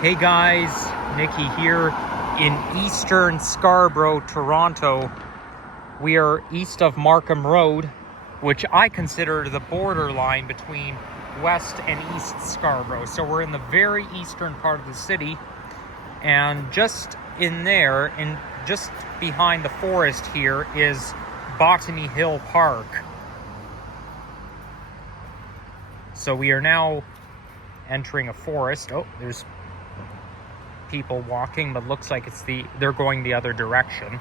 Hey guys, Nikki here in eastern Scarborough, Toronto. We are east of Markham Road, which I consider the borderline between west and east Scarborough. So we're in the very eastern part of the city, and just in there, just behind the forest here, is Botany Hill Park. So we are now entering a forest. Oh, there's people walking, but looks like they're going the other direction.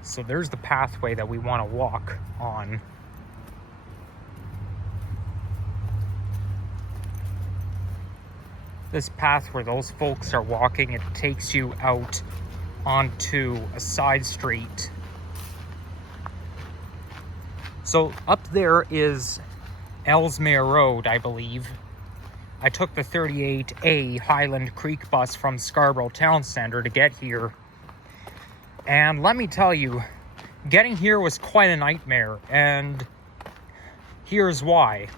So there's the pathway that we want to walk on. This path where those folks are walking, it takes you out onto a side street. So up there is Ellesmere Road, I believe. I took the 38A Highland Creek bus from Scarborough Town Centre to get here. And let me tell you, getting here was quite a nightmare, and here's why.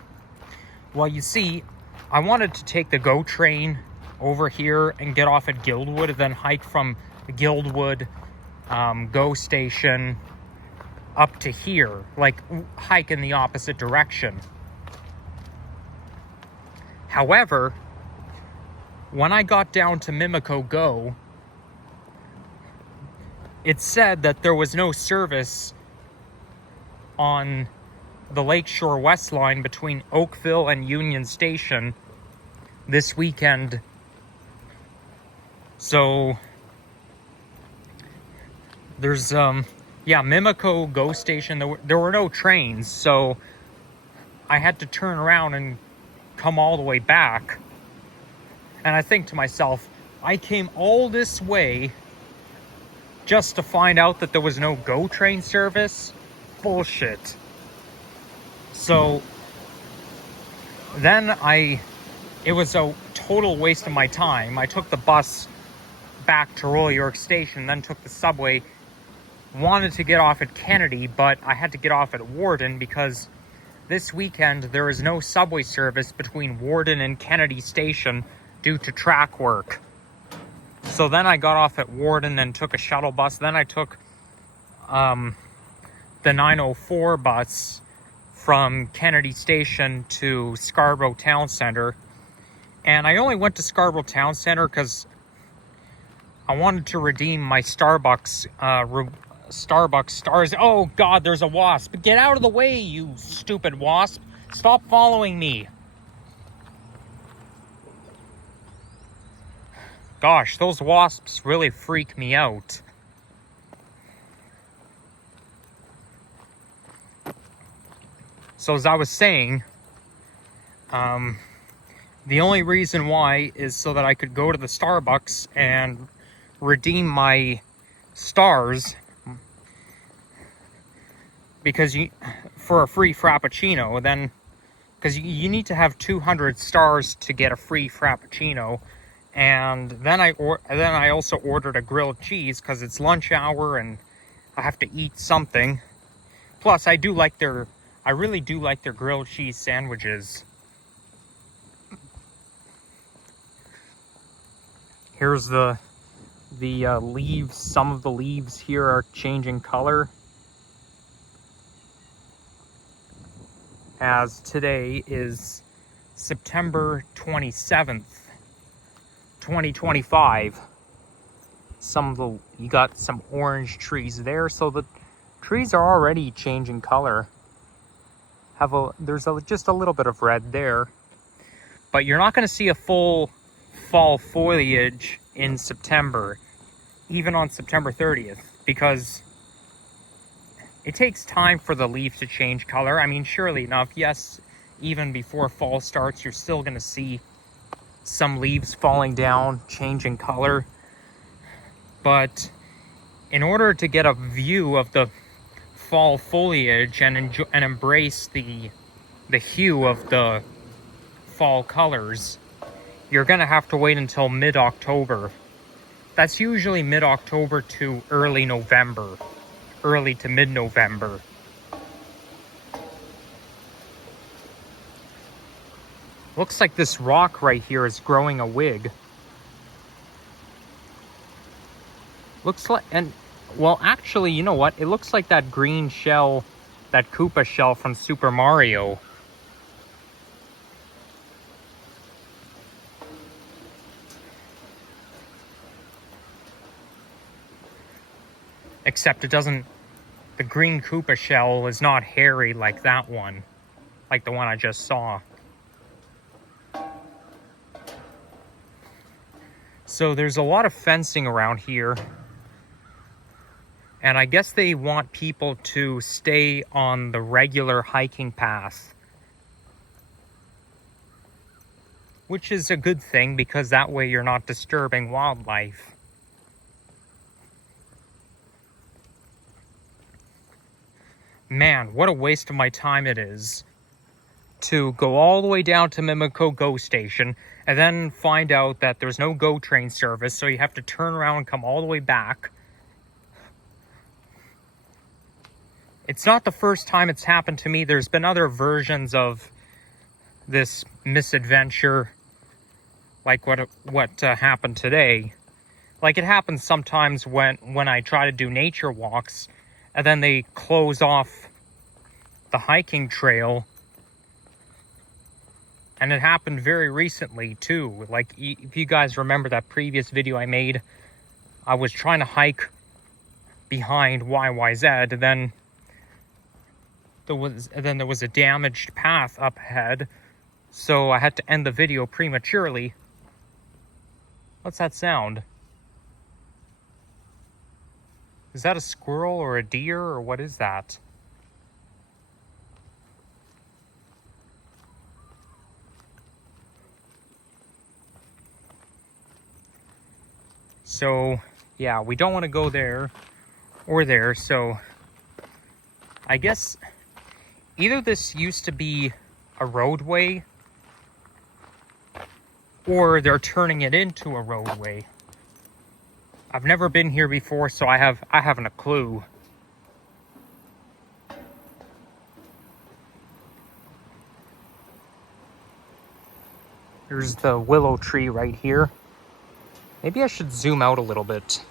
Well, you see, I wanted to take the GO train over here and get off at Guildwood, and then hike from the Guildwood GO station up to here, like hike in the opposite direction. However, when I got down to Mimico GO, it said that there was no service on the Lakeshore West line between Oakville and Union Station this weekend. So there's Mimico GO station, there were no trains, so I had to turn around and come all the way back. And I think to myself, I came all this way just to find out that there was no GO train service? Bullshit. So then it was a total waste of my time. I took the bus back to Royal York Station, then took the subway. Wanted to get off at Kennedy, but I had to get off at Warden because this weekend there is no subway service between Warden and Kennedy Station due to track work. So then I got off at Warden and took a shuttle bus. Then I took the 904 bus from Kennedy Station to Scarborough Town Centre. And I only went to Scarborough Town Centre because I wanted to redeem my Starbucks stars. Oh God, there's a wasp. Get out of the way, you stupid wasp. Stop following me. Gosh, those wasps really freak me out. So as I was saying, the only reason why is so that I could go to the Starbucks and redeem my stars, because for a free Frappuccino, then because you need to have 200 stars to get a free Frappuccino. And then I also ordered a grilled cheese because it's lunch hour and I have to eat something. Plus, I really do like their grilled cheese sandwiches. Here's the leaves. Some of the leaves here are changing color, as today is September 27th. 2025. You got some orange trees there, so the trees are already changing color. There's just a little bit of red there, but you're not going to see a full fall foliage in September, even on September 30th, because it takes time for the leaf to change color. I mean, surely enough, yes, even before fall starts, you're still going to see some leaves falling down, changing color. But in order to get a view of the fall foliage and embrace the hue of the fall colors, you're gonna have to wait until mid-October. That's usually mid-October to early November. Early to mid-November. Looks like this rock right here is growing a wig. Looks like, and well, actually, you know what? It looks like that green shell, that Koopa shell from Super Mario. Except it doesn't, the green Koopa shell is not hairy like that one. Like the one I just saw. So there's a lot of fencing around here. And I guess they want people to stay on the regular hiking path. Which is a good thing, because that way you're not disturbing wildlife. Man, what a waste of my time it is to go all the way down to Mimico GO station and then find out that there's no GO train service, so you have to turn around and come all the way back. It's not the first time it's happened to me. There's been other versions of this misadventure, like what happened today. Like, it happens sometimes when I try to do nature walks, and then they close off the hiking trail. And it happened very recently too. Like, if you guys remember that previous video I made, I was trying to hike behind YYZ, and then there was a damaged path up ahead, so I had to end the video prematurely. What's that sound? Is that a squirrel or a deer, or what is that? So, yeah, we don't want to go there or there, so I guess either this used to be a roadway or they're turning it into a roadway. I've never been here before, so I haven't a clue. There's the willow tree right here. Maybe I should zoom out a little bit.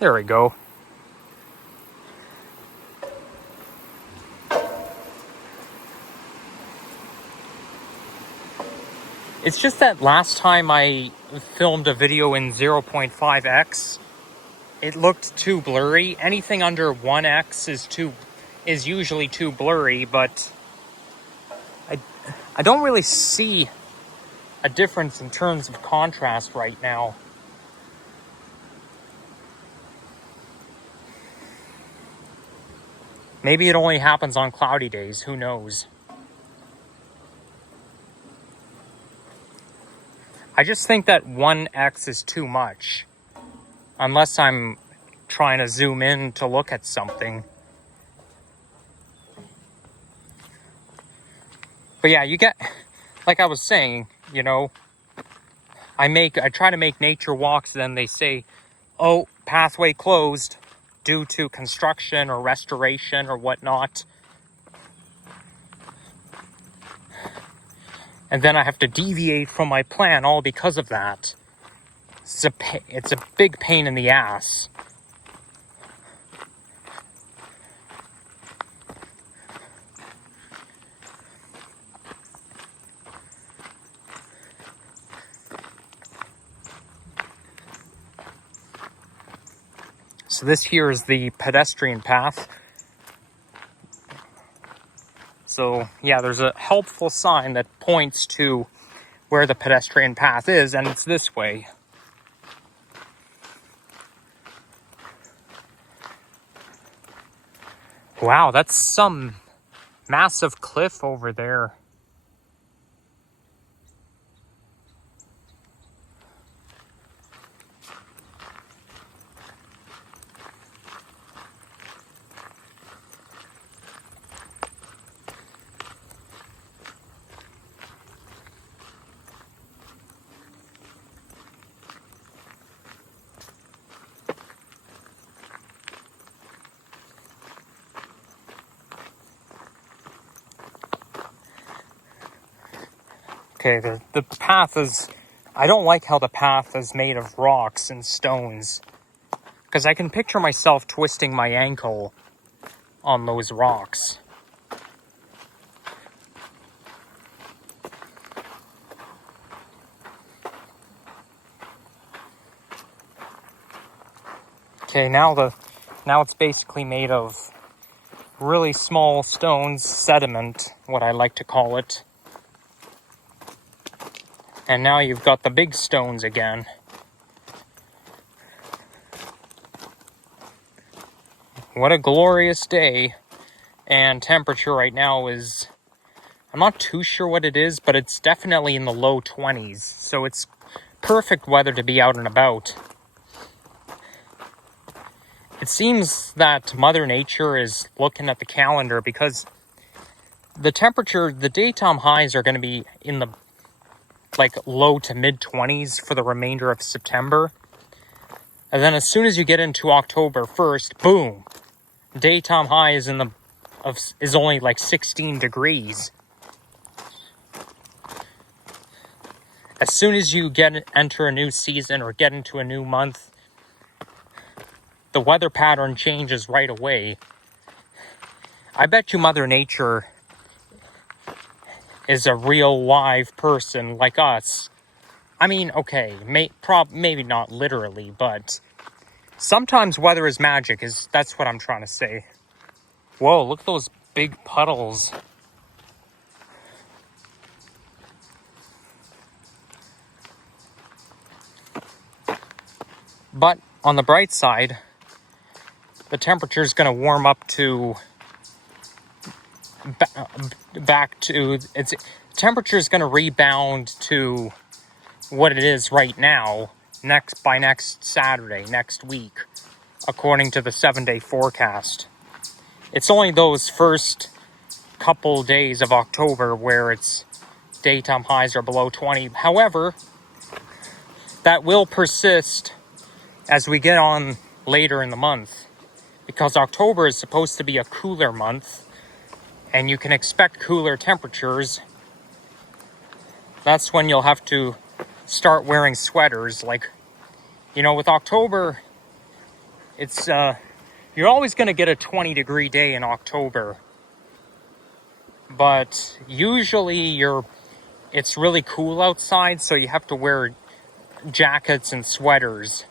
There we go. It's just that last time I filmed a video in 0.5x, it looked too blurry. Anything under 1x is usually too blurry, but I don't really see a difference in terms of contrast right now. Maybe it only happens on cloudy days, who knows? I just think that 1x is too much. Unless I'm trying to zoom in to look at something. But yeah, you get, like I was saying, you know, I try to make nature walks, then they say, oh, pathway closed due to construction or restoration or whatnot. And then I have to deviate from my plan all because of that. It's a big pain in the ass. So this here is the pedestrian path. So yeah, there's a helpful sign that points to where the pedestrian path is, and it's this way. Wow, that's some massive cliff over there. Okay, the path is... I don't like how the path is made of rocks and stones. Because I can picture myself twisting my ankle on those rocks. Okay, now it's basically made of really small stones, sediment, what I like to call it. And now you've got the big stones again. What a glorious day. And temperature right now is... I'm not too sure what it is, but it's definitely in the low 20s. So it's perfect weather to be out and about. It seems that Mother Nature is looking at the calendar because the temperature, the daytime highs are going to be in the low to mid 20s for the remainder of September. And then as soon as you get into October 1st, boom, daytime high is is only 16 degrees. As soon as you enter a new season or get into a new month, the weather pattern changes right away. I bet you Mother Nature is a real live person like us. I mean, okay, maybe not literally, but sometimes weather is magic. That's what I'm trying to say. Whoa, look at those big puddles. But on the bright side, the temperature is going to warm up to back to temperature is going to rebound to what it is right now by next Saturday, next week, according to the 7-day forecast. It's only those first couple days of October where its daytime highs are below 20. However, that will persist as we get on later in the month, because October is supposed to be a cooler month and you can expect cooler temperatures. That's when you'll have to start wearing sweaters. With October, it's you're always going to get a 20-degree day in October, but usually it's really cool outside, so you have to wear jackets and sweaters.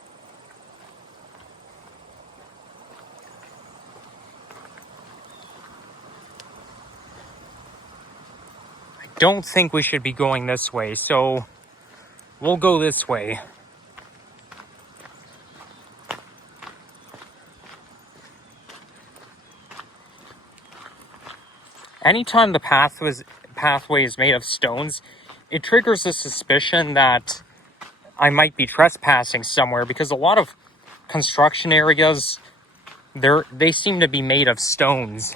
I don't think we should be going this way, so we'll go this way. Anytime the pathway is made of stones, it triggers a suspicion that I might be trespassing somewhere, because a lot of construction areas, they seem to be made of stones.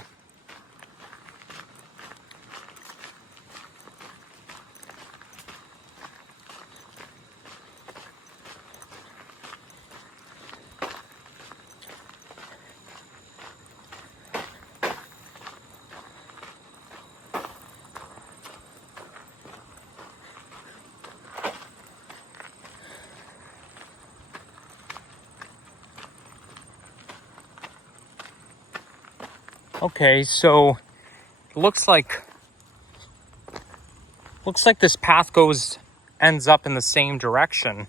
Okay, so looks like this path ends up in the same direction.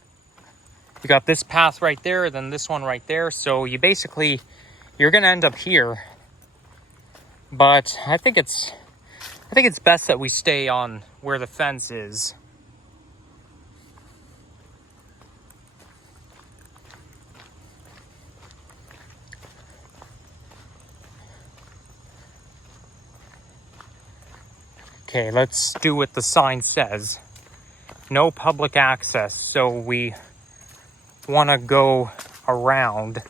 You got this path right there, then this one right there, so you're gonna end up here. But I think it's best that we stay on where the fence is. Okay, let's do what the sign says. No public access, so we want to go around.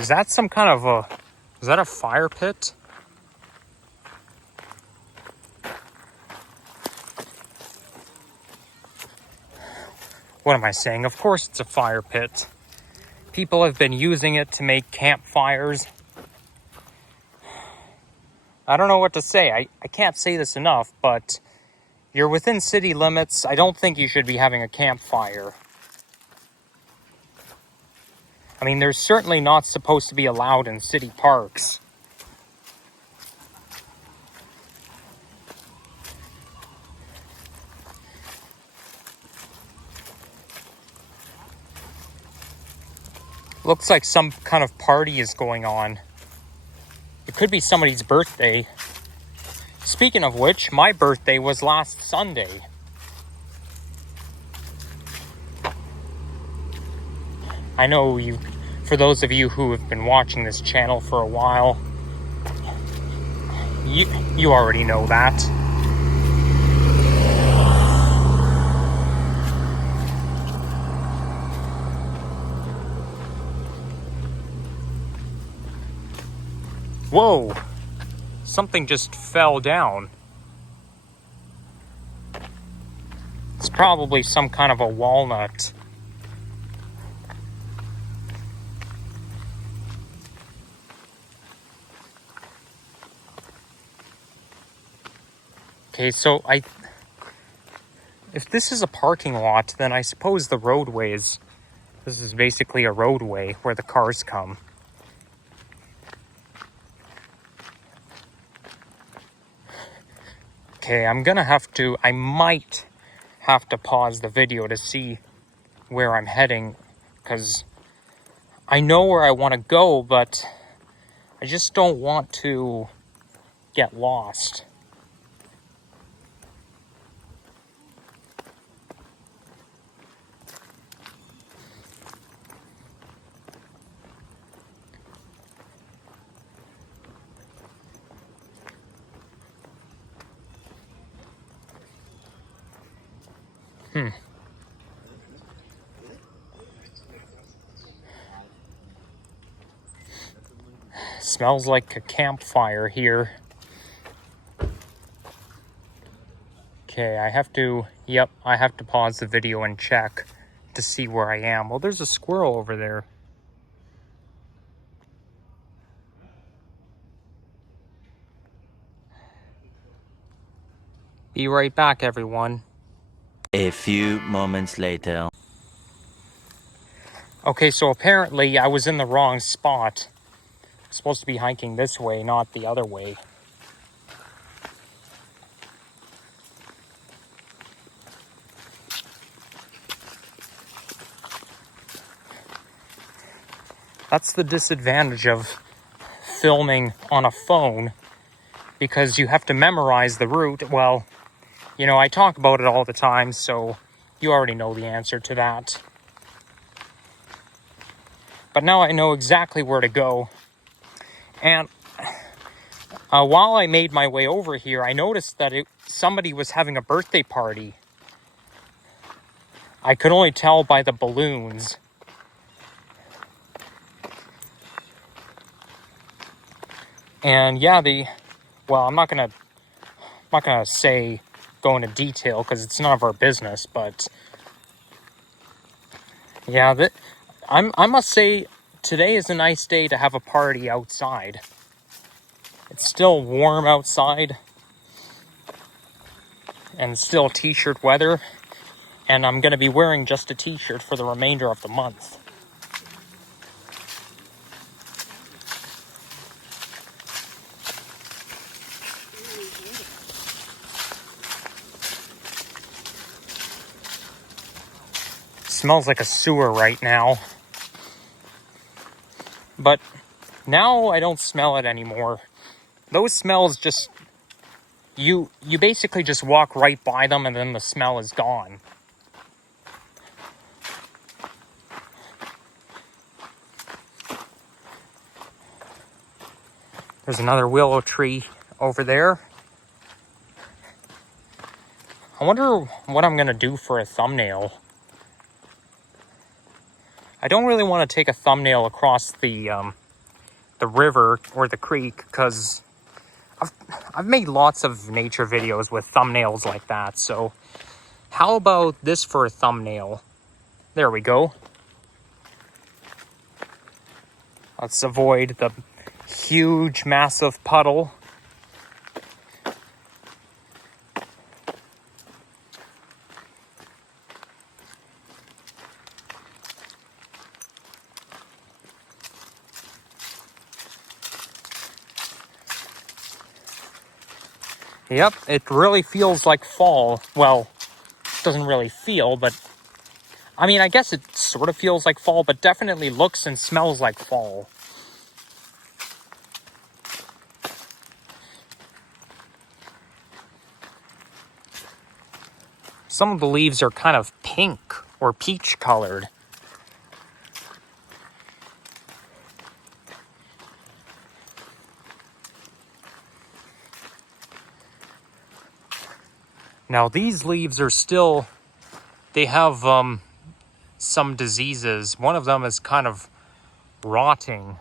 Is that some kind of a... Is that a fire pit? What am I saying? Of course it's a fire pit. People have been using it to make campfires. I don't know what to say. I can't say this enough, but you're within city limits. I don't think you should be having a campfire. I mean, they're certainly not supposed to be allowed in city parks. Looks like some kind of party is going on. It could be somebody's birthday. Speaking of which, my birthday was last Sunday. I know you, for those of you who have been watching this channel for a while, you already know that. Whoa! Something just fell down. It's probably some kind of a walnut. Okay, so if this is a parking lot, then I suppose the roadways, this is basically a roadway where the cars come. Okay, I might have to pause the video to see where I'm heading, because I know where I want to go, but I just don't want to get lost. Smells like a campfire here. Okay, I have to pause the video and check to see where I am. Well, there's a squirrel over there. Be right back, everyone. A few moments later. Okay, so apparently I was in the wrong spot. I'm supposed to be hiking this way, not the other way. That's the disadvantage of filming on a phone, because you have to memorize the route. Well, you know, I talk about it all the time, so you already know the answer to that. But now I know exactly where to go. And while I made my way over here, I noticed that somebody was having a birthday party. I could only tell by the balloons. And yeah, well, I'm not gonna say go into detail because it's none of our business, but yeah, I must say today is a nice day to have a party outside. It's still warm outside and it's still t-shirt weather, and I'm gonna be wearing just a t-shirt for the remainder of the month. Smells like a sewer right now. But now I don't smell it anymore. Those smells just... You basically just walk right by them and then the smell is gone. There's another willow tree over there. I wonder what I'm going to do for a thumbnail. I don't really want to take a thumbnail across the the river or the creek, because I've made lots of nature videos with thumbnails like that. So how about this for a thumbnail? There we go. Let's avoid the huge, massive puddle. Yep, it really feels like fall. Well, it doesn't really feel, but I mean, I guess it sort of feels like fall, but definitely looks and smells like fall. Some of the leaves are kind of pink or peach colored. Now these leaves are still, they have some diseases. One of them is kind of rotting.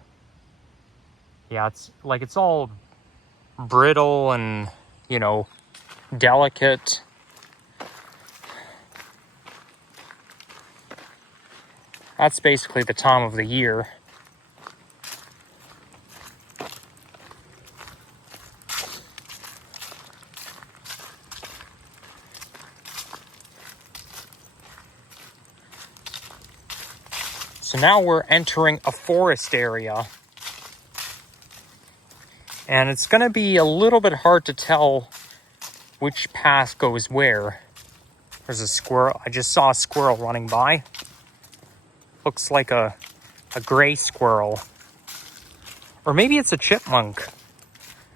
Yeah, it's all brittle and, you know, delicate. That's basically the time of the year. So now we're entering a forest area. And it's going to be a little bit hard to tell which path goes where. There's a squirrel. I just saw a squirrel running by. Looks like a gray squirrel. Or maybe it's a chipmunk.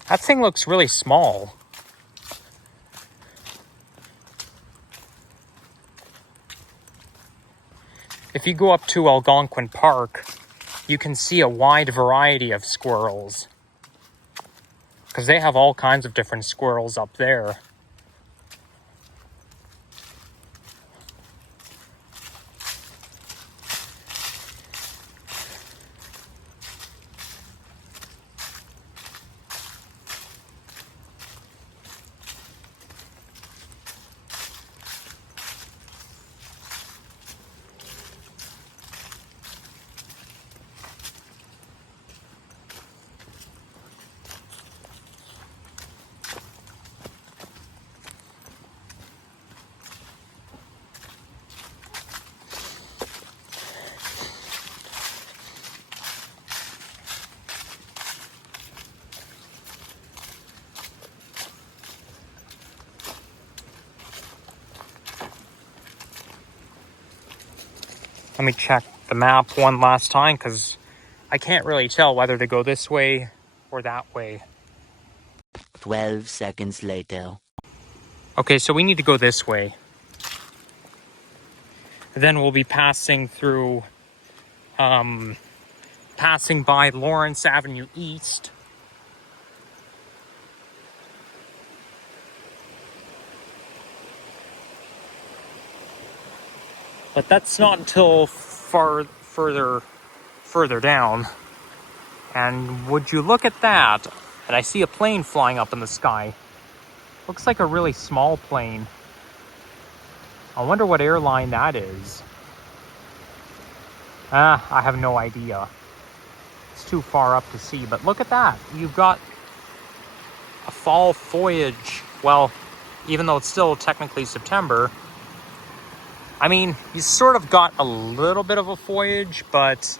That thing looks really small. If you go up to Algonquin Park, you can see a wide variety of squirrels. Because they have all kinds of different squirrels up there. Let me check the map one last time, because I can't really tell whether to go this way or that way. 12 seconds later. Okay, so we need to go this way. Then we'll be passing through, passing by Lawrence Avenue East. But that's not until further down. And would you look at that? And I see a plane flying up in the sky. Looks like a really small plane. I wonder what airline that is. I have no idea. It's too far up to see, but look at that. You've got a fall foliage. Well, even though it's still technically September, I mean, you sort of got a little bit of a foliage, but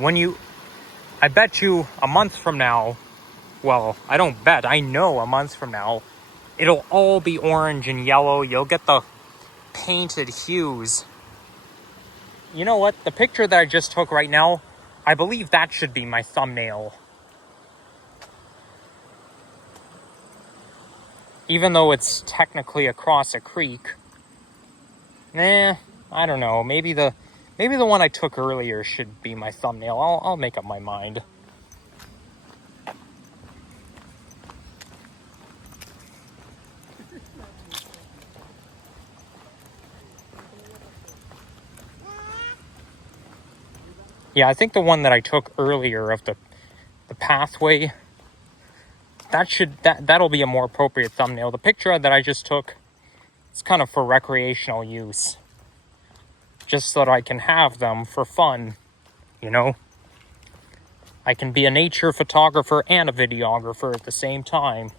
I bet you a month from now, well, I don't bet, I know a month from now, it'll all be orange and yellow. You'll get the painted hues. You know what? The picture that I just took right now, I believe that should be my thumbnail. Even though it's technically across a creek. I don't know. Maybe the one I took earlier should be my thumbnail. I'll make up my mind. Yeah, I think the one that I took earlier of the pathway, that'll be a more appropriate thumbnail. The picture that I just took, it's kind of for recreational use. Just so that I can have them for fun, you know? I can be a nature photographer and a videographer at the same time.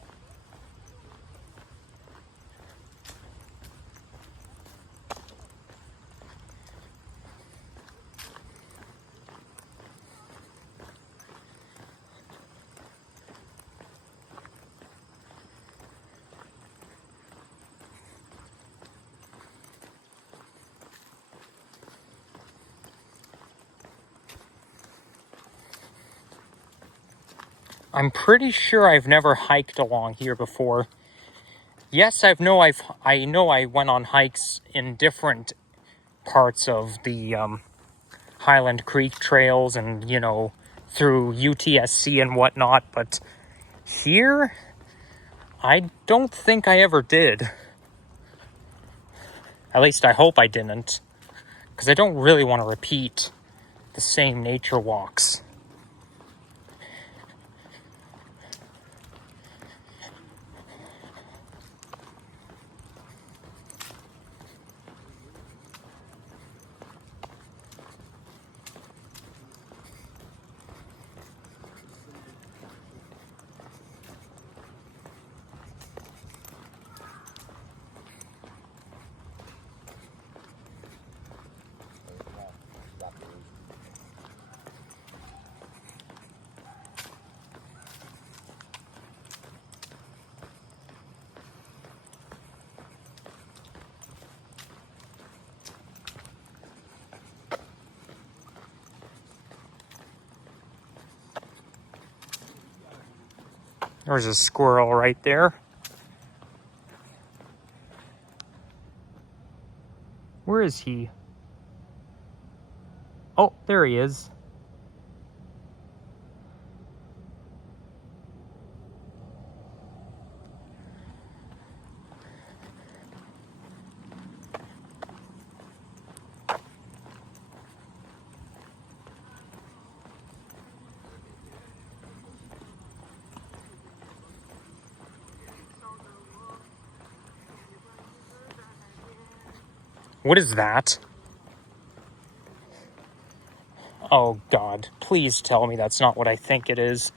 I'm pretty sure I've never hiked along here before. Yes, I know I went on hikes in different parts of the Highland Creek trails and, you know, through UTSC and whatnot, but here, I don't think I ever did. At least I hope I didn't, because I don't really want to repeat the same nature walks. There's a squirrel right there. Where is he? Oh, there he is. What is that? Oh God, please tell me that's not what I think it is.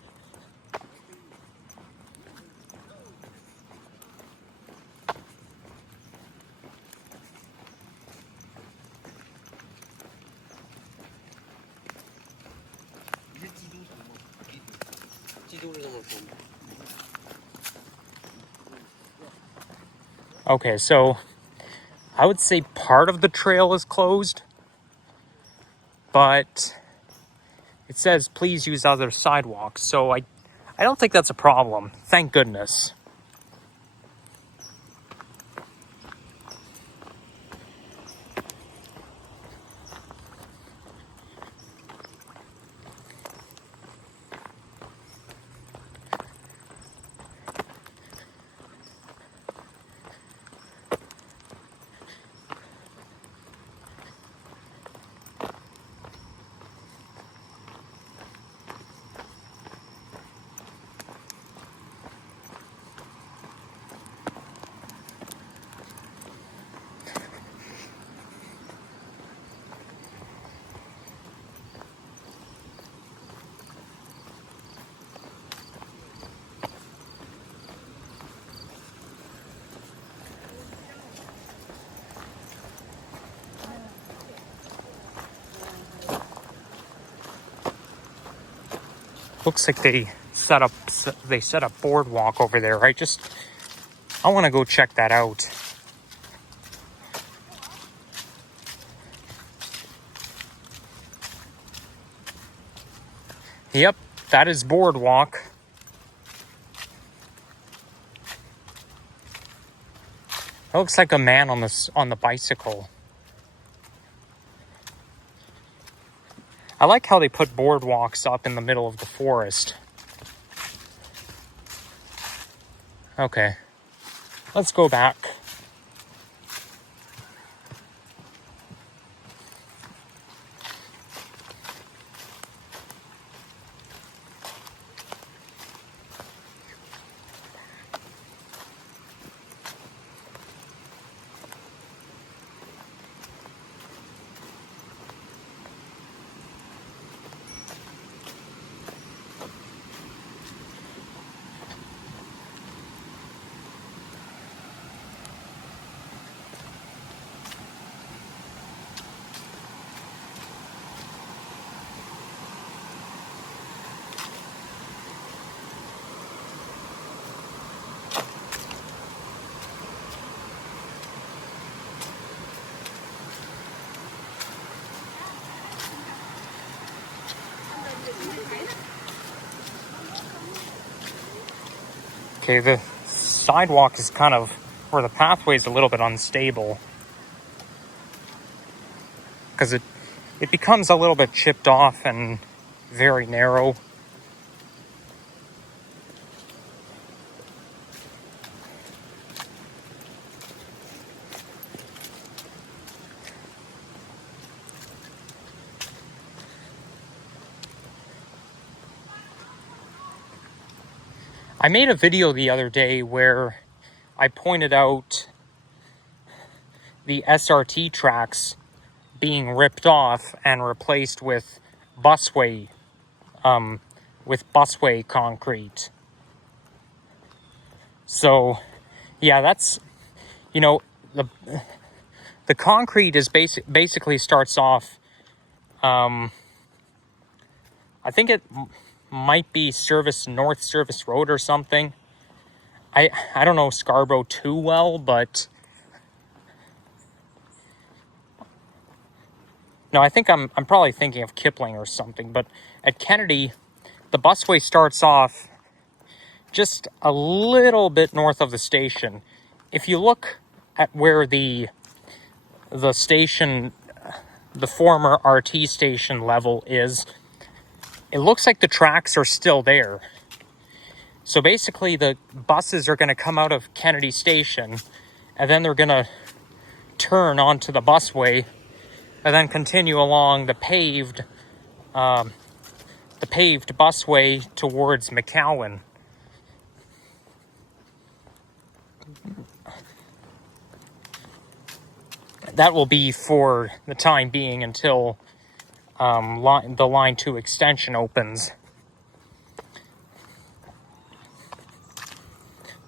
Okay, so I would say part of the trail is closed, but it says please use other sidewalks, so I don't think that's a problem. Thank goodness. Looks like they set up boardwalk over there. I want to go check that out. Yep, that is boardwalk. That looks like a man on the bicycle. I like how they put boardwalks up in the middle of the forest. Okay, let's go back. Okay, the sidewalk is kind of, or the pathway is a little bit unstable. Because it becomes a little bit chipped off and very narrow. I made a video the other day where I pointed out the SRT tracks being ripped off and replaced with busway concrete. So yeah, that's, you know, the concrete is basically starts off, I think it might be North Service Road or something. I don't know Scarborough too well, but no, I think I'm probably thinking of Kipling or something. But at Kennedy, the busway starts off just a little bit north of the station. If you look at where the station, the former RT station level is, it looks like the tracks are still there. So basically the buses are going to come out of Kennedy Station and then they're going to turn onto the busway and then continue along the paved busway towards McCowan. That will be for the time being until the Line 2 extension opens.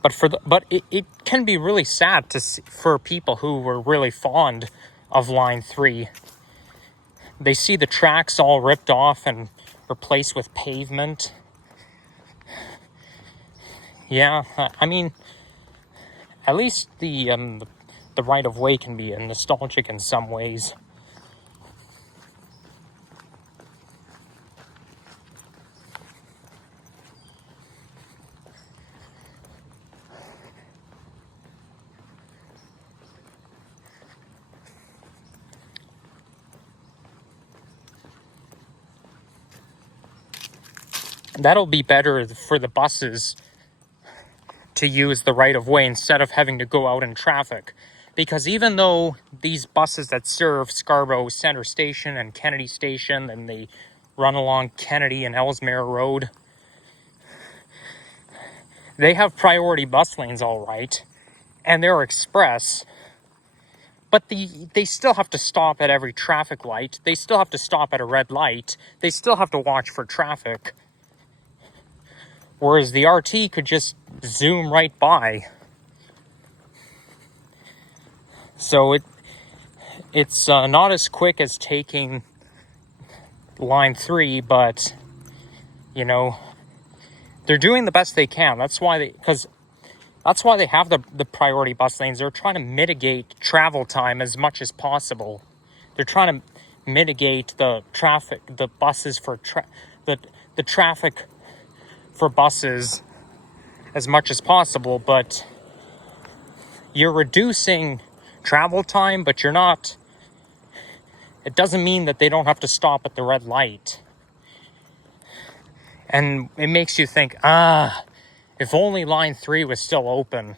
But it can be really sad to see, for people who were really fond of Line 3. They see the tracks all ripped off and replaced with pavement. Yeah, I mean, at least the right of way can be nostalgic in some ways. That'll be better for the buses to use the right of way instead of having to go out in traffic. Because even though these buses that serve Scarborough Center Station and Kennedy Station, and they run along Kennedy and Ellesmere Road, they have priority bus lanes, all right, and they're express. But they still have to stop at every traffic light. They still have to stop at a red light. They still have to watch for traffic. Whereas the RT could just zoom right by. So it's not as quick as taking Line 3, but, you know, they're doing the best they can. That's why they have the priority bus lanes. They're trying to mitigate travel time as much as possible. They're trying to mitigate the traffic, the buses for the traffic for buses as much as possible, but you're reducing travel time, but you're not. It doesn't mean that they don't have to stop at the red light. And it makes you think, if only Line 3 was still open.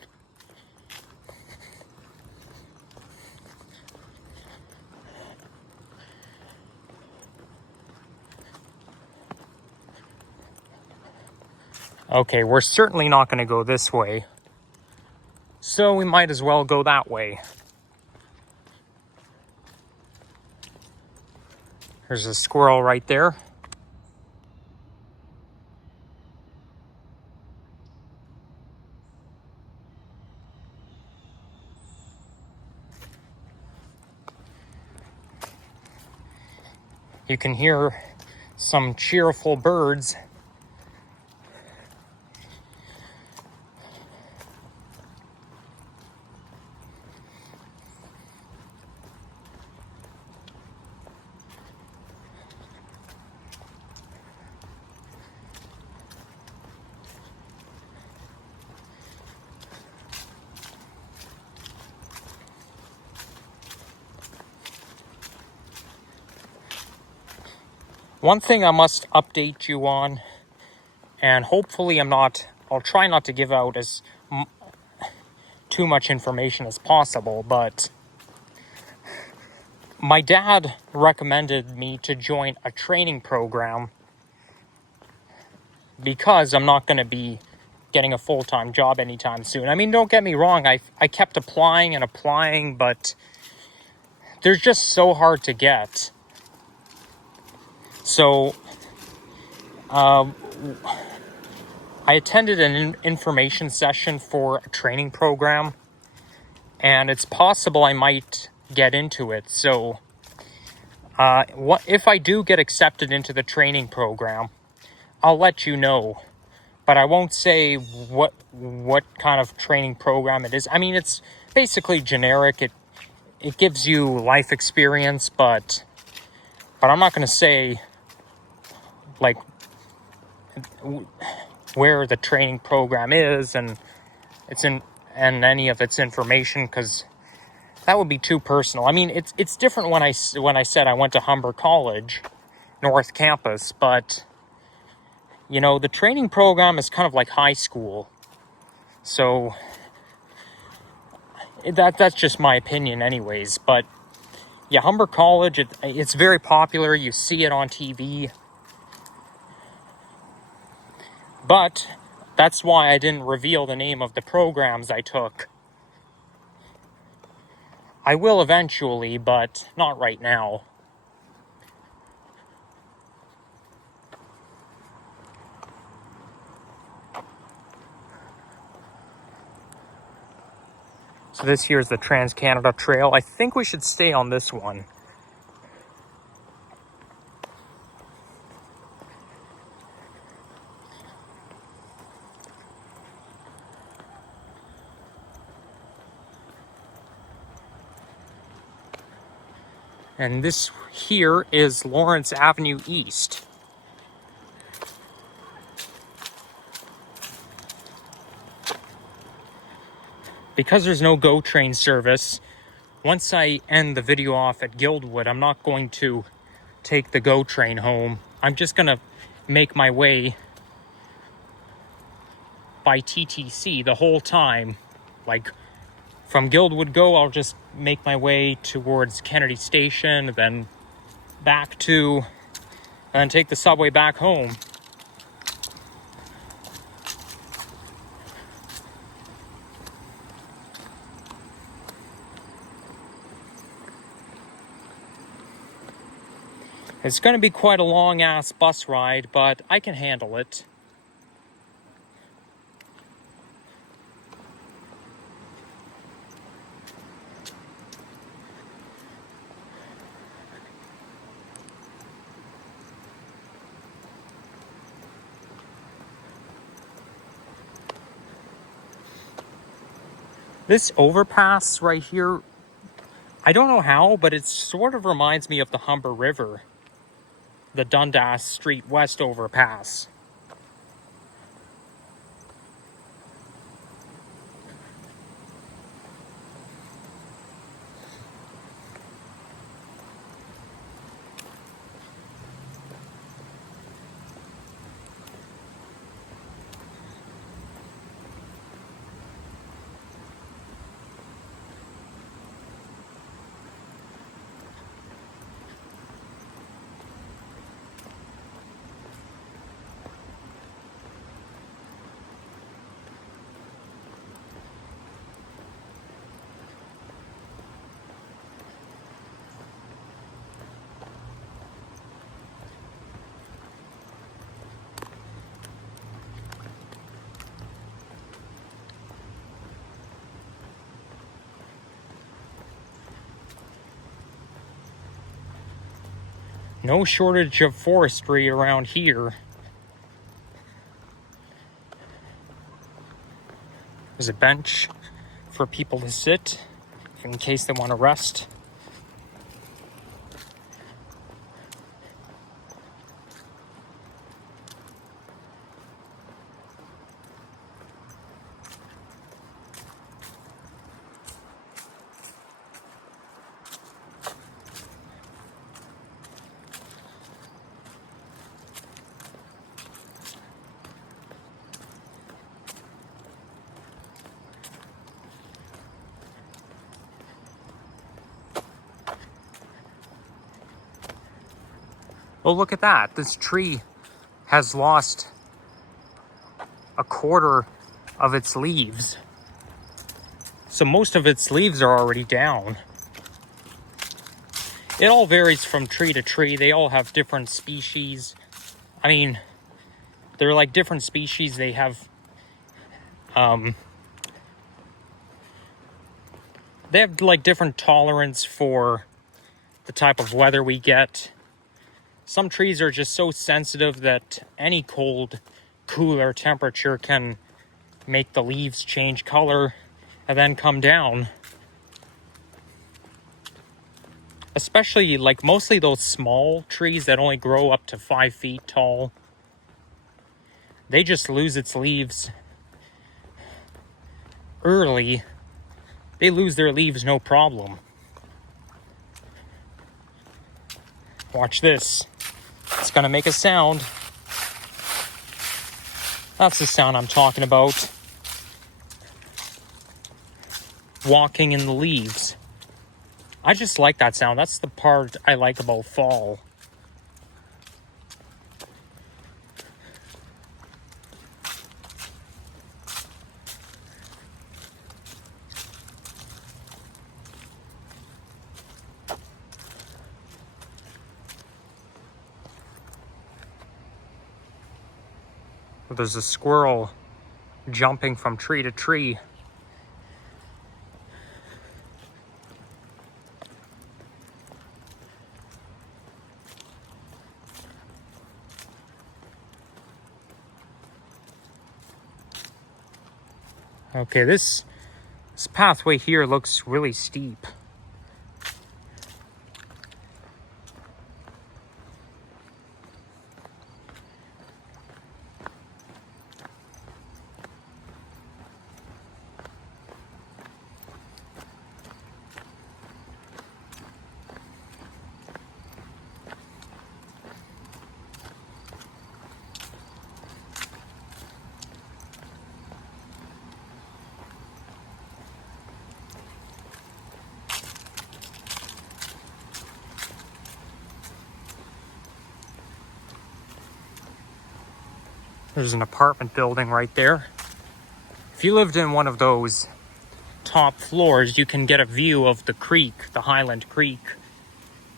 Okay, we're certainly not going to go this way. So we might as well go that way. There's a squirrel right there. You can hear some cheerful birds. One thing I must update you on, and hopefully I'll try not to give out as too much information as possible, but my dad recommended me to join a training program because I'm not going to be getting a full-time job anytime soon. I mean, don't get me wrong, I kept applying and applying, but they're just so hard to get. So, I attended an information session for a training program, and it's possible I might get into it. So, what if I do get accepted into the training program, I'll let you know. But I won't say what kind of training program it is. I mean, it's basically generic. It gives you life experience, but I'm not going to say like where the training program is and any of its information, because that would be too personal. I mean, it's different when I said I went to Humber College, North Campus, but you know, the training program is kind of like high school. So that's just my opinion anyways. But yeah, Humber College, it's very popular. You see it on TV. But that's why I didn't reveal the name of the programs I took. I will eventually, but not right now. So this here's the Trans-Canada Trail. I think we should stay on this one. And this here is Lawrence Avenue East. Because there's no GO train service, once I end the video off at Guildwood, I'm not going to take the GO train home. I'm just going to make my way by TTC the whole time. Like, from Guildwood GO, I'll just make my way towards Kennedy Station, then back to, and then take the subway back home. It's going to be quite a long-ass bus ride, but I can handle it. This overpass right here, I don't know how, but it sort of reminds me of the Humber River, the Dundas Street West overpass. No shortage of forestry around here. There's a bench for people to sit in case they want to rest. Oh, look at that. This tree has lost a quarter of its leaves. So most of its leaves are already down. It all varies from tree to tree. They all have different species. I mean, they're like different species. They have, like different tolerance for the type of weather we get. Some trees are just so sensitive that any cold, cooler temperature can make the leaves change color and then come down. Especially like mostly those small trees that only grow up to 5 feet tall. They just lose its leaves early. They lose their leaves no problem. Watch this. It's gonna make a sound. That's the sound I'm talking about. Walking in the leaves. I just like that sound. That's the part I like about fall. There's a squirrel jumping from tree to tree. Okay, this pathway here looks really steep. There's an apartment building right there. If you lived in one of those top floors, you can get a view of the creek, the Highland Creek,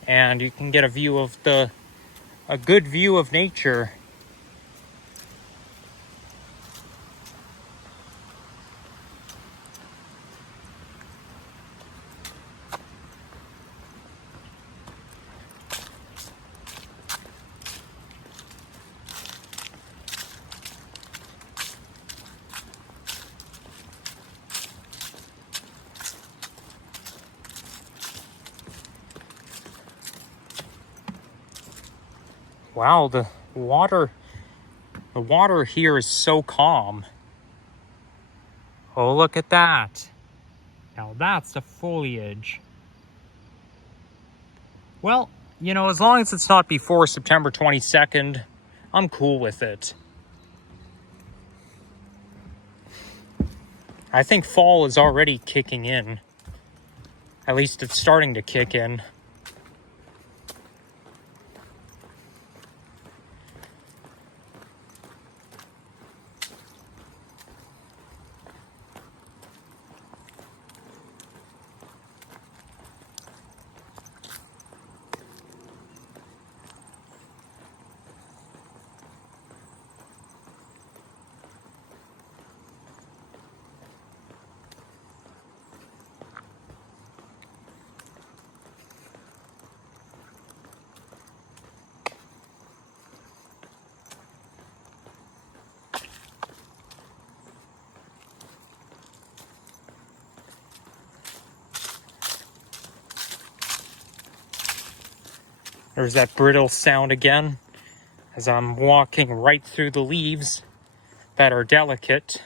and you can get a view of a good view of nature. Wow, the water here is so calm. Oh, look at that. Now that's the foliage. Well, you know, as long as it's not before September 22nd, I'm cool with it. I think fall is already kicking in. At least it's starting to kick in. There's that brittle sound again as I'm walking right through the leaves that are delicate.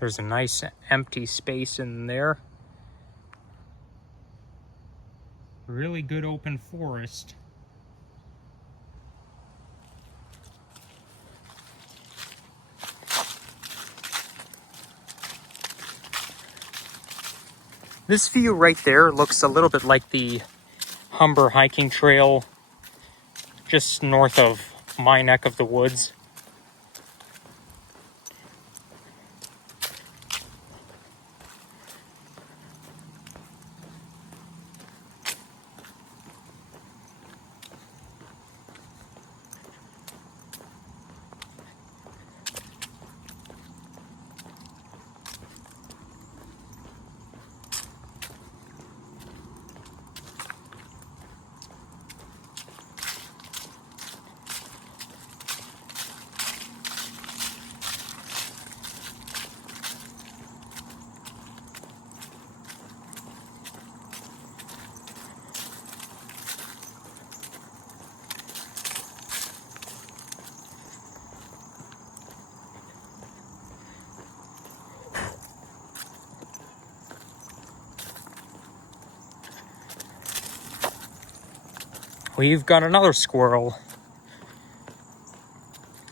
There's a nice empty space in there. Really good open forest. This view right there looks a little bit like the Humber hiking trail just north of my neck of the woods. We've got another squirrel.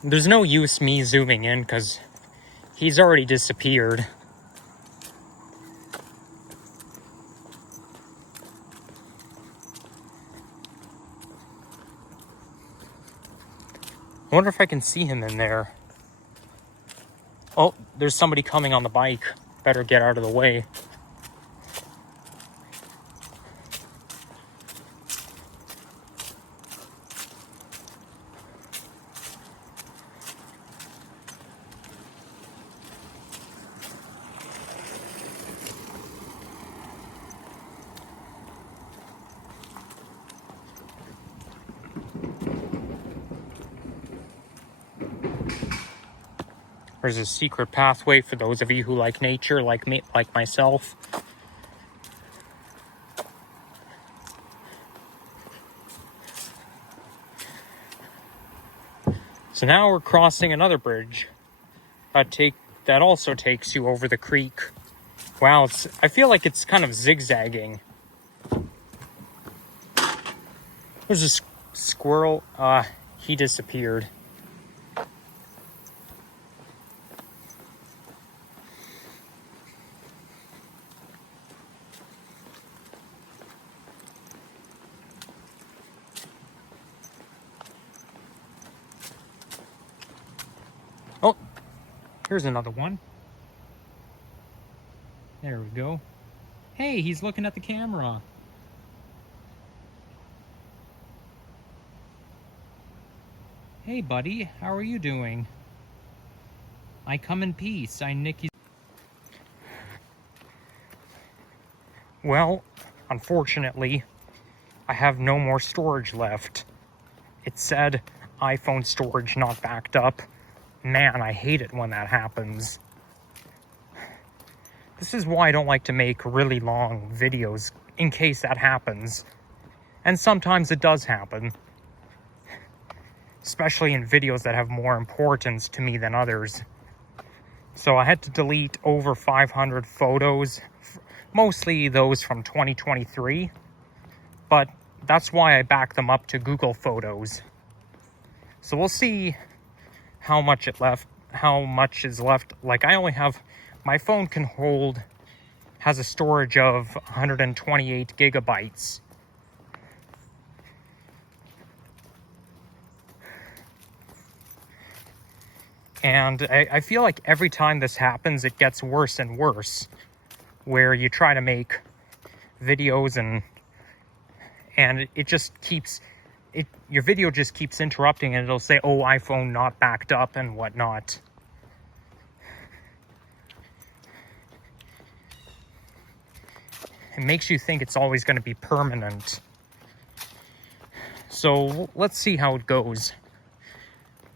There's no use me zooming in because he's already disappeared. I wonder if I can see him in there. Oh, there's somebody coming on the bike. Better get out of the way. There's a secret pathway for those of you who like nature, like me, like myself. So now we're crossing another bridge that also takes you over the creek. Wow, I feel like it's kind of zigzagging. There's a squirrel. He disappeared. Oh, here's another one. There we go. Hey, he's looking at the camera. Hey, buddy, how are you doing? I come in peace. I Nicky. Well, unfortunately, I have no more storage left. It said iPhone storage not backed up. Man, I hate it when that happens. This is why I don't like to make really long videos, in case that happens. And sometimes it does happen. Especially in videos that have more importance to me than others. So I had to delete over 500 photos, mostly those from 2023. But that's why I back them up to Google Photos. So we'll see how much is left. Like, I only have, my phone has a storage of 128 gigabytes. And I feel like every time this happens, it gets worse and worse, where you try to make videos and it just keeps, your video just keeps interrupting and it'll say, oh, iPhone not backed up and whatnot. It makes you think it's always going to be permanent. So let's see how it goes.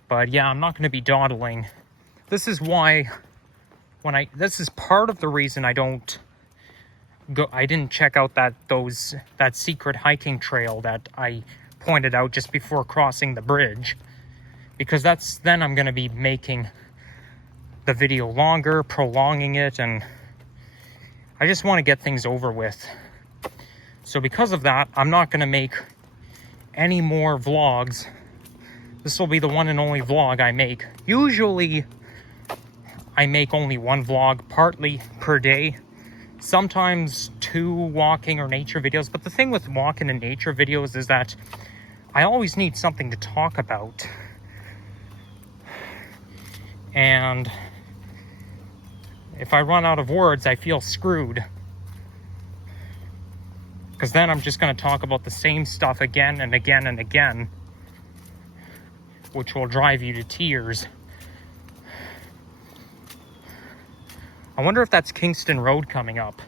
But yeah, I'm not going to be dawdling. This is why this is part of the reason I didn't check out that secret hiking trail that I pointed out just before crossing the bridge, because then I'm going to be making the video longer, prolonging it, and I just want to get things over with. So because of that, I'm not going to make any more vlogs. This will be the one and only vlog I make. Usually, I make only one vlog, partly per day. Sometimes 2 walking or nature videos. But the thing with walking and nature videos is that I always need something to talk about. And if I run out of words, I feel screwed. Because then I'm just going to talk about the same stuff again and again and again, which will drive you to tears. I wonder if that's Kingston Road coming up.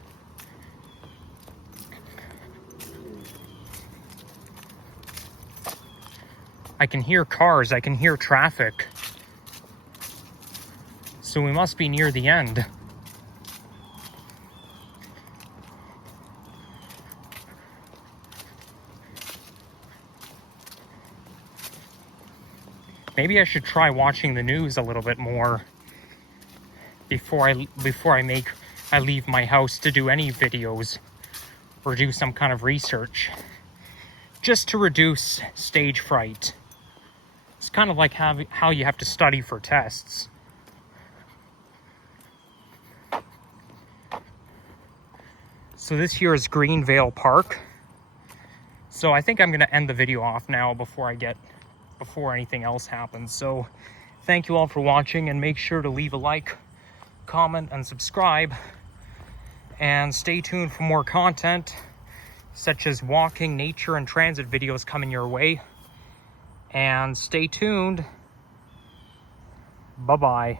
I can hear cars, I can hear traffic. So we must be near the end. Maybe I should try watching the news a little bit more before I leave my house to do any videos or do some kind of research, just to reduce stage fright. It's kind of like how you have to study for tests. So this here is Greenvale Park. So I think I'm going to end the video off now before anything else happens. So thank you all for watching, and make sure to leave a like, comment, and subscribe. And stay tuned for more content, such as walking, nature, and transit videos coming your way. And stay tuned. Bye-bye.